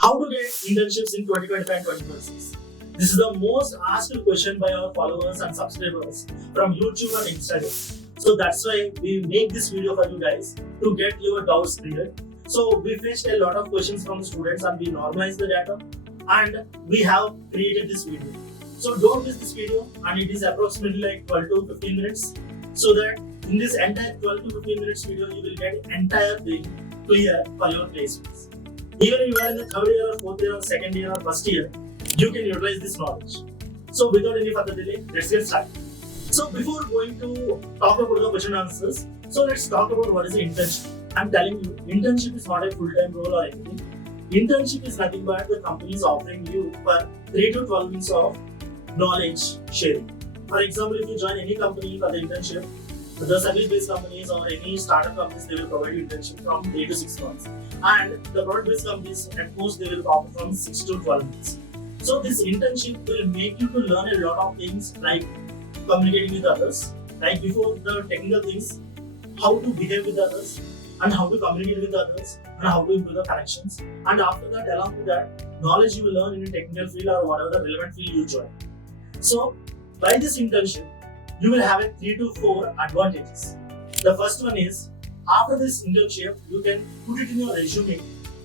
How to get internships in 2025 and 2026? This is the most asked question by our followers and subscribers from YouTube and Instagram. So that's why we make this video for you guys to get your doubts cleared. So we fetched a lot of questions from the students and we normalized the data and we have created this video. So don't miss this video, and it is approximately like 12 to 15 minutes, so that in this entire 12 to 15 minutes video you will get entire thing clear for your placements. Even if you are in the third year or fourth year or second year or first year, you can utilize this knowledge. So without any further delay, let's get started. So before going to talk about the question and answers, so let's talk about what is the internship. I'm telling you, internship is not a full-time role or anything. Internship is nothing but the company is offering you for 3 to 12 months of knowledge sharing. For example, if you join any company for the internship, the service-based companies or any startup companies, they will provide you internship from 3 to 6 months. And the product-based companies, at most, they will offer from 6 to 12 months. So this internship will make you to learn a lot of things like communicating with others, like before the technical things, how to behave with others, and how to communicate with others, and how to improve the connections. And after that, along with that, knowledge you will learn in a technical field or whatever the relevant field you join. So by this internship, you will have a 3 to 4 advantages. The first one is, after this internship, you can put it in your resume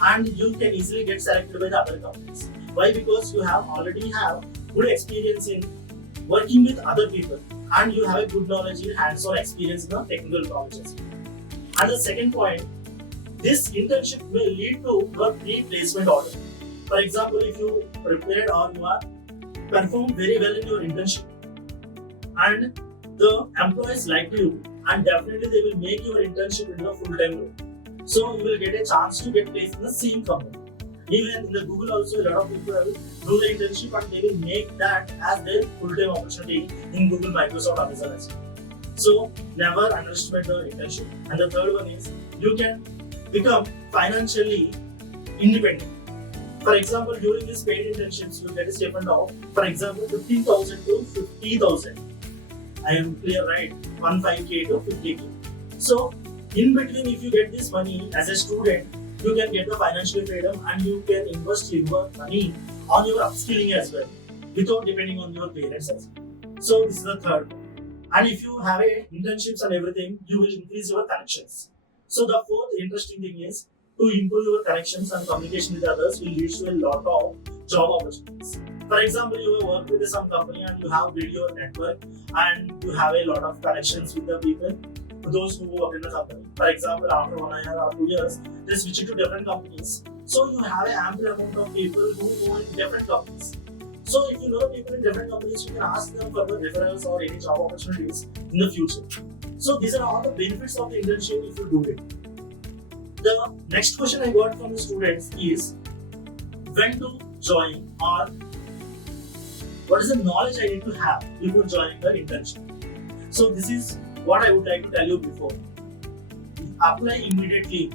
and you can easily get selected by the other companies. Why? Because you already have good experience in working with other people and you have a good knowledge in hands-on experience in the technical colleges. And the second point, this internship will lead to your pre-placement order. For example, if you prepared or you are performed very well in your internship and the employees like you, and definitely they will make your internship in a full-time role. So you will get a chance to get placed in the same company. Even in the Google also, a lot of people will do the internship and they will make that as their full-time opportunity in Google, Microsoft, Amazon as well. So never underestimate the internship. And the third one is, you can become financially independent. For example, during these paid internships, you get a stipend of, for example, 15,000 to 50,000. I am clear, right? 15K to 50K. So, in between, if you get this money as a student, you can get the financial freedom and you can invest your money on your upskilling as well, without depending on your parents as well. So, this is the third one. And if you have internships and everything, you will increase your connections. So, the fourth interesting thing is, to improve your connections and communication with others will lead to a lot of job opportunities. For example, you have worked with some company and you have built your network and you have a lot of connections with the people, those who work in the company. For example, after 1 year or 2 years, they switch to different companies. So you have an ample amount of people who know in different companies. So if you know people in different companies, you can ask them for the referrals or any job opportunities in the future. So these are all the benefits of the internship if you do it. The next question I got from the students is, when to join, or what is the knowledge I need to have before joining the internship. So this is what I would like to tell you before. Apply immediately,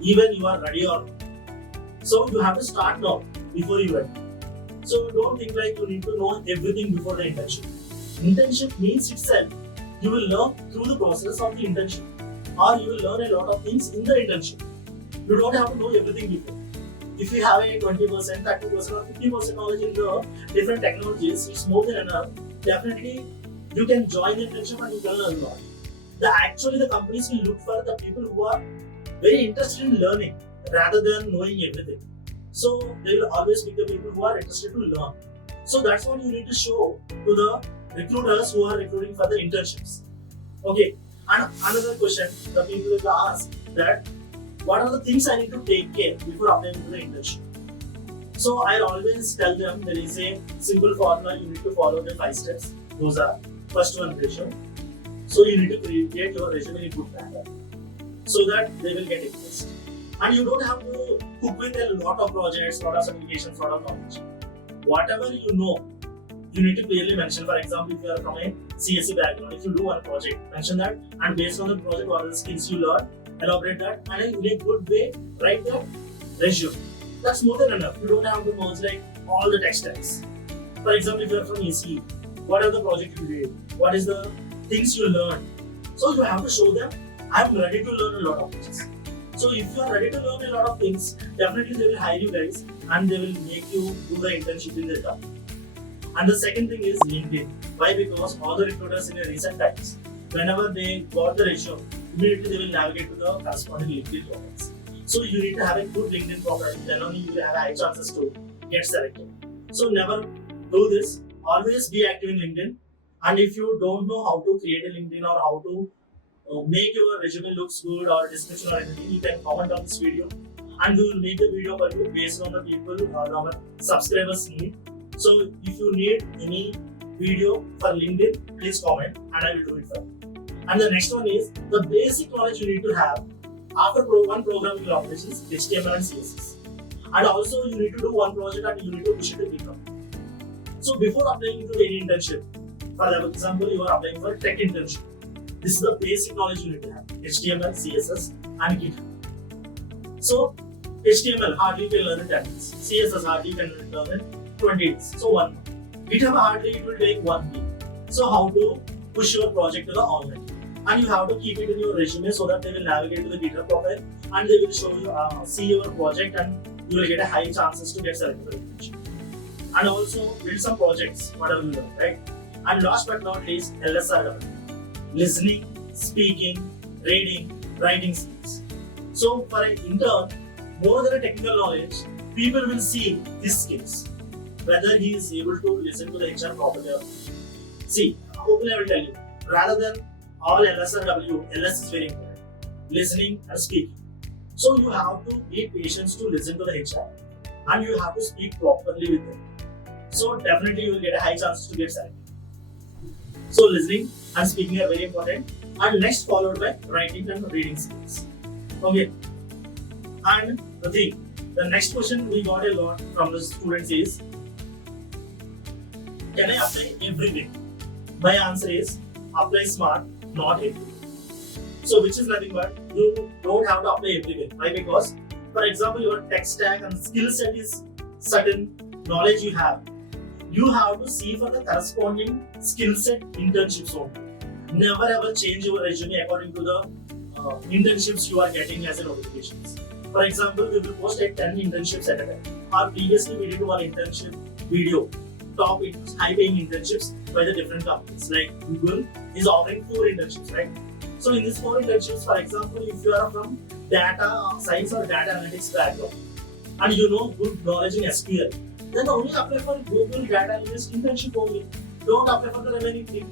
even you are ready or not. So you have to start now before you enter. So don't think like you need to know everything before the internship. Internship means itself, you will learn through the process of the internship, or you will learn a lot of things in the internship. You don't have to know everything before. If you have a 20%, 30% or 50% knowledge in the different technologies, it's more than enough. Definitely, you can join the internship and you can learn a lot. Actually, the companies will look for the people who are very interested in learning rather than knowing everything. So they will always pick the people who are interested to learn. So that's what you need to show to the recruiters who are recruiting for the internships. Okay. And another question the people will ask that, what are the things I need to take care before applying to the internship? So I'll always tell them there is a simple formula you need to follow, the 5 steps. Those are, first one, resume. So you need to create your resume in good manner so that they will get interest. And you don't have to cook with a lot of projects, lot of certifications, lot of knowledge. Whatever you know, you need to clearly mention. For example, if you are from a CSE background, if you do one project, mention that, and based on the project, what are the skills you learn, elaborate that, and in a good way, write that resume. That's more than enough. You don't have to merge like all the tech stacks. For example, if you are from ECE, what are the projects you did? What is the things you learned? So you have to show them, I'm ready to learn a lot of things. So if you are ready to learn a lot of things, definitely they will hire you guys and they will make you do the internship in their company. And the second thing is LinkedIn. Why? Because all the recruiters in the recent times, whenever they got the resume, immediately they will navigate to the corresponding LinkedIn profiles. So you need to have a good LinkedIn profile, then only you will have high chances to get selected. So never do this. Always be active in LinkedIn. And if you don't know how to create a LinkedIn or how to make your resume looks good or description or anything, you can comment on this video and we will make the video for you based on the people or our subscribers need. So if you need any video for LinkedIn, please comment and I will do it for you. And the next one is the basic knowledge you need to have after one programming language is HTML and CSS. And also you need to do one project and you need to push it to GitHub. So before applying to any internship, for example, you are applying for tech internship. This is the basic knowledge you need to have: HTML, CSS, and GitHub. So HTML hardly you can learn in 10 days. CSS hardly you can learn in 20 days. So 1 month. GitHub hardly it will take 1 week. So how to push your project to the online? And you have to keep it in your resume so that they will navigate to the GitHub profile and they will show you, see your project, and you will get a high chances to get selected for the internship. And also build some projects, whatever you learn, right? And last but not least, LSRW. Listening, speaking, reading, writing skills. So for an intern, more than a technical knowledge, people will see these skills. Whether he is able to listen to the HR properly or not. See, hopefully I will tell you, rather than all LSRW, LS is very important. Listening and speaking. So you have to be patient to listen to the HR and you have to speak properly with them. So definitely you will get a high chance to get selected. So listening and speaking are very important, and next followed by writing and reading skills. Okay. And the next question we got a lot from the students is, can I apply everywhere? My answer is apply smart, not everywhere. So which is nothing but you don't have to apply everywhere. Why? Because for example your tech stack and skill set is certain knowledge you have. You have to see for the corresponding skill set internships only. Never ever change your resume according to the internships you are getting as a notifications. For example, we will post 10 internships at a time. Or previously we did one internship video, top high paying internships by the different companies. Like Google is offering 4 internships, right? So in these 4 internships, for example, if you are from data science or data analytics background and you know good knowledge in SQL, then only apply for Google Data Analyst internship only. Don't apply for the remaining 3.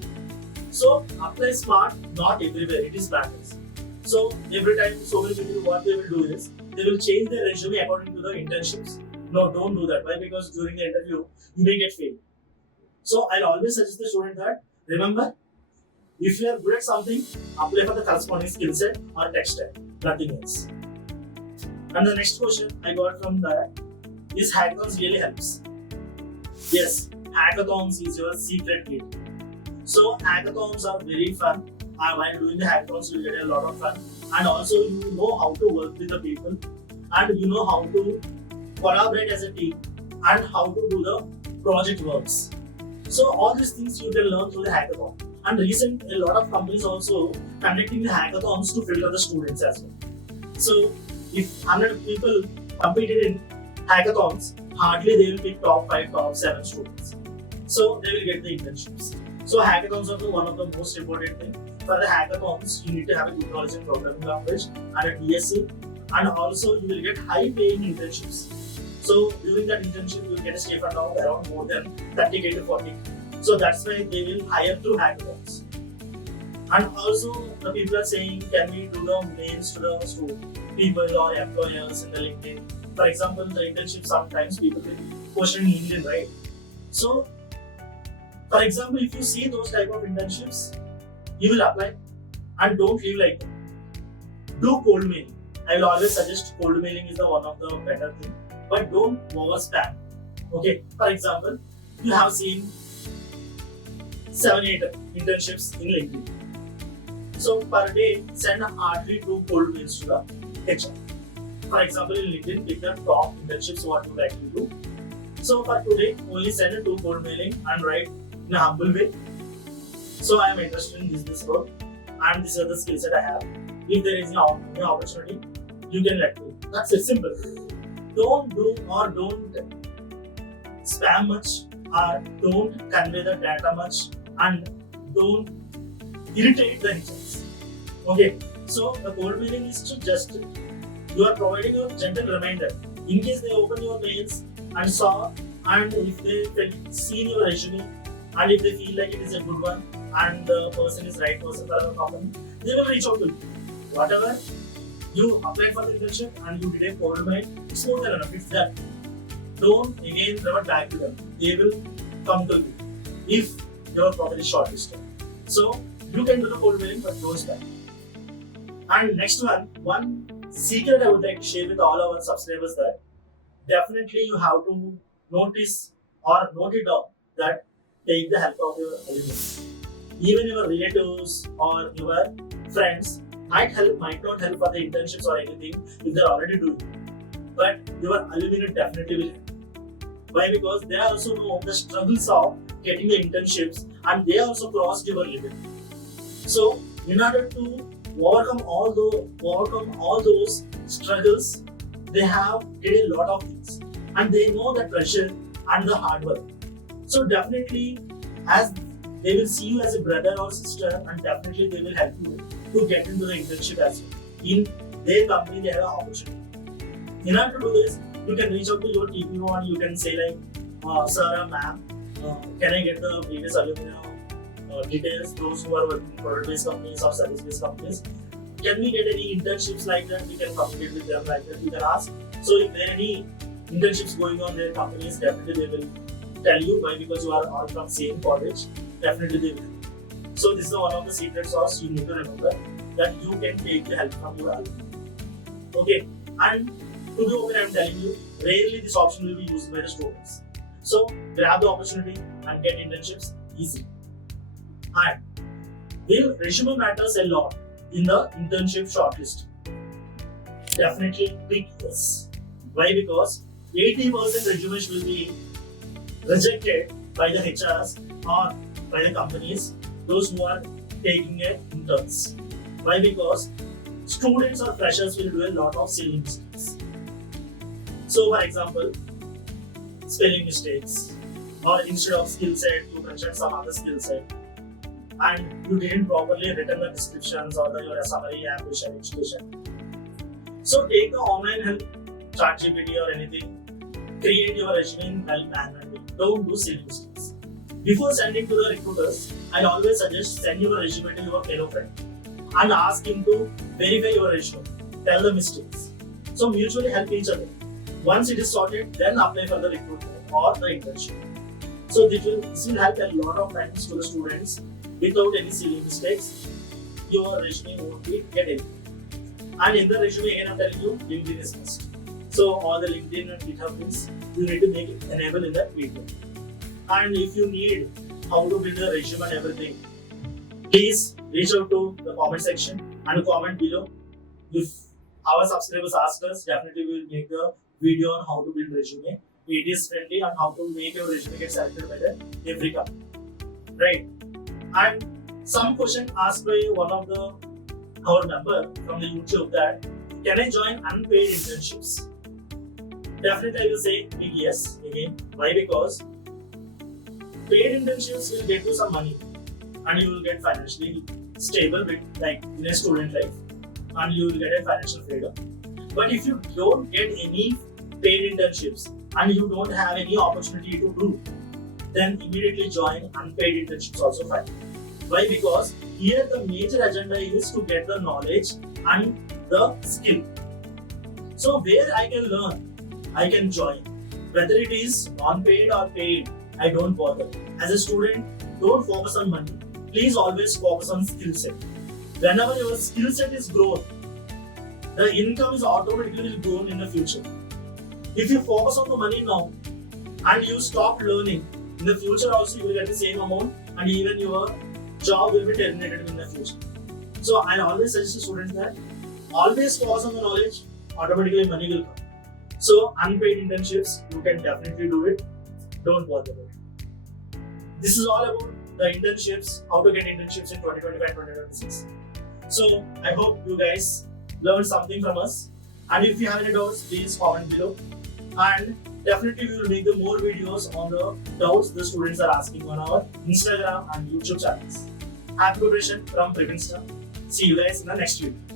So apply smart, not everywhere. It is practice. So every time so many people, what they will do is they will change their resume according to the internships. No, don't do that. Why? Because during the interview you may get failed. So I'll always suggest the student that remember, if you are good at something, apply for the corresponding skill set or tech stack. Nothing else. And the next question I got from that is, hackathons really helps? Yes, hackathons is your secret key. So hackathons are very fun. While doing the hackathons, you get a lot of fun, and also you know how to work with the people, and you know how to collaborate as a team, and how to do the project works. So all these things you can learn through the hackathon. And a lot of companies also conducting the hackathons to filter the students as well. So if 100 people competed in hackathons, hardly they will pick top 5, top 7 students. So they will get the internships. So hackathons are one of the most important thing. For the hackathons, you need to have a good knowledge in programming language and a DSC, and also you will get high paying internships. So during that internship, you will get a stipend of around more than 30K to 40K. So that's why they will hire through hackathons. And also the people are saying, can we do the mails to the people or employers in the LinkedIn? For example, the internship, sometimes people will post in LinkedIn, right? So, for example, if you see those type of internships, you will apply and don't leave like that. Do cold mailing. I will always suggest cold mailing is the one of the better thing, but don't over spam. Okay, for example, you have seen 7-8 internships in LinkedIn. So per day, send hardly 2 cold mails to the HR. For example, in LinkedIn, pick the top internships what you like to do. So for today, only send 2 cold mailing and write in a humble way. So I am interested in this role and these are the skills that I have. If there is an opportunity, you can let me. That's it, simple. Don't do or don't spam much, or don't convey the data much, and don't irritate the insights. Okay, so the cold mailing is to just you are providing a gentle reminder in case they open your mails and saw, and if they see your resume and if they feel like it is a good one and the person is right person for the company, they will reach out to you. Whatever you applied for the internship and you did a cold mail, it's more than enough. It's that. Don't again revert back to them. They will come to you if your profile is shortlisted. So you can do the cold mailing, but don't spam. And next one secret I would like to share with all our subscribers, that definitely you have to notice or note it down that take the help of your alumni. Even your relatives or your friends might not help for the internships or anything if they're already doing. But your alumni definitely will help. Why? Because they also know the struggles of getting the internships and they also crossed your limit. So in order to overcome all those struggles, they have did a lot of things and they know the pressure and the hard work. So definitely, as they will see you as a brother or sister, and definitely they will help you to get into the internship as well. In their company, they have an opportunity. In order to do this, you can reach out to your TPO and you can say like, sir or ma'am, can I get the previous alumni details, those who are working in product-based companies or service-based companies? Can we get any internships like that? We can communicate with them like that. You can ask. So if there are any internships going on in their companies, definitely they will tell you. Why? Because you are all from same college. Definitely they will. So this is one of the secret sauce you need to remember, that you can take the help from your alumni. Okay, and to be open, I am telling you, rarely this option will be used by the students. So grab the opportunity and get internships easy. And will resume matters a lot in the internship shortlist? Definitely big yes. Why? Because 80% resumes will be rejected by the HRs or by the companies, those who are taking interns. Why? Because students or freshers will do a lot of silly mistakes. So for example, spelling mistakes, or instead of skill set, you mentioned some other skill set, and you didn't properly written the descriptions or your summary, ambition, education. So take the online help, ChatGPT or anything, create your resume manually. Don't do silly mistakes. Before sending to the recruiters, I always suggest send your resume to your fellow friend and ask him to verify your resume. Tell the mistakes. So mutually help each other. Once it is sorted, then apply for the recruitment or the internship. So this will help a lot of times to the students. Without any silly mistakes, your resume won't be get anything. And in the resume, again I'm telling you, LinkedIn is must. So all the LinkedIn and GitHub links, you need to make it enable in that video. And if you need how to build a resume and everything, please reach out to the comment section and comment below. If our subscribers ask us, definitely we will make the video on how to build resume. It is friendly and how to make your resume get selected by every company. Right? And some question asked by one of our member from the YouTube, that can I join unpaid internships? Definitely I will say big yes again. Why? Because paid internships will get you some money and you will get financially stable like in a student life, and you will get a financial freedom. But if you don't get any paid internships and you don't have any opportunity to do, then immediately join unpaid internships also fine. Why? Because here the major agenda is to get the knowledge and the skill. So where I can learn, I can join. Whether it is non-paid or paid, I don't bother. As a student, don't focus on money. Please always focus on skill set. Whenever your skill set is grown, the income is automatically grown in the future. If you focus on the money now and you stop learning, in the future also you will get the same amount and even your job will be terminated in the future. So I always suggest to students that always focus on the knowledge, automatically money will come. So unpaid internships, you can definitely do it. Don't bother about it. This is all about the internships, how to get internships in 2025-2026. So I hope you guys learned something from us. And if you have any doubts, please comment below. And definitely we will make the more videos on the doubts the students are asking on our Instagram and YouTube channels. Happy preparation from Previn Star. See you guys in the next video.